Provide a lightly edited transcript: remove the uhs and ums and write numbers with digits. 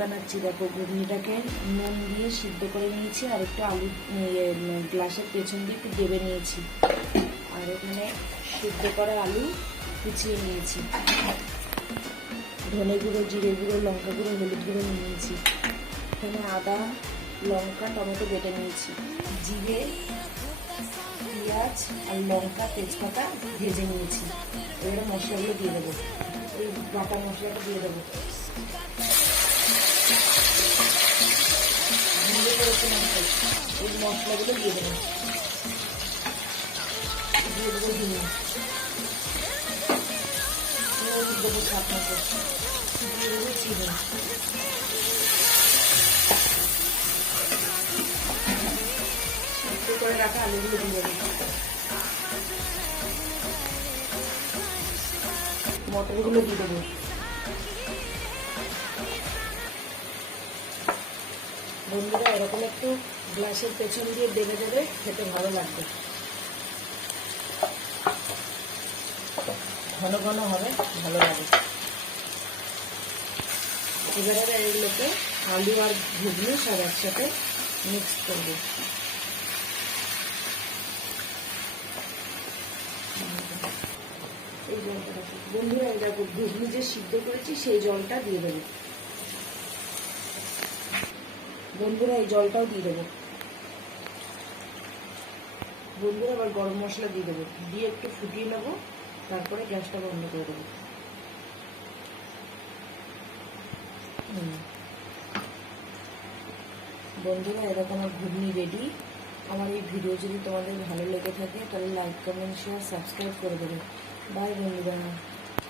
বানাচ্ছি। দেখো ঘুগনিটাকে নুন দিয়ে সিদ্ধ করে নিয়েছি আর একটু আলু গ্লাসের পেছন দিয়ে একটু দেবে নিয়েছি। আর এখানে সিদ্ধ করা আলু কুচিয়ে নিয়েছি। ধনে গুঁড়ো, জিরে গুঁড়ো, লঙ্কা গুঁড়ো, হলুদ গুঁড়ো নিয়েছি। এখানে আদা, লঙ্কা, টমেটো বেটে নিয়েছি। জিরে, পেঁয়াজ আর লঙ্কা, তেজপাতা ভেজে নিয়েছি। এবারে মশলাগুলো দিয়ে দেবো, ওই বাটা মশলাটা দিয়ে দেবো। ওই মশলাগুলো দিয়ে দেবো, দিয়ে দেবো ঝিঙে, দেবো স্বাদ মতো, দিয়ে দেবো চিনি, করে রাখা আলুগুলো দিয়ে দেবো, মটরগুলো দিয়ে দেবো। বন্ধুরা এরকম একটু গ্লাসের পেছন দিয়ে দেবে দেবে, খেতে ভালো লাগবে। ঘন ঘন হবে, ভালো লাগে। এবারে এগুলোকে আলু আর ঘুগনি সব একসাথে মিক্স করবো। এই জলটা বন্ধুরা, এই দেখো ঘুগনি যে সিদ্ধ করেছি সেই জলটা দিয়ে দেবো। বন্ধুরা এই জলটাও দিয়ে দেবো। বন্ধুরা আবার গরম মশলা দিয়ে দেবো, দিয়ে একটু ফুটিয়ে নেবো, তারপরে গ্যাসটা বন্ধ করে দেবো। বন্ধুরা এরকম আমার ঘুগনি রেডি। আমার এই ভিডিও যদি তোমাদের ভালো লেগে থাকে তাহলে লাইক, কমেন্ট, শেয়ার, সাবস্ক্রাইব করে দেবে। বাই বন্ধুরা।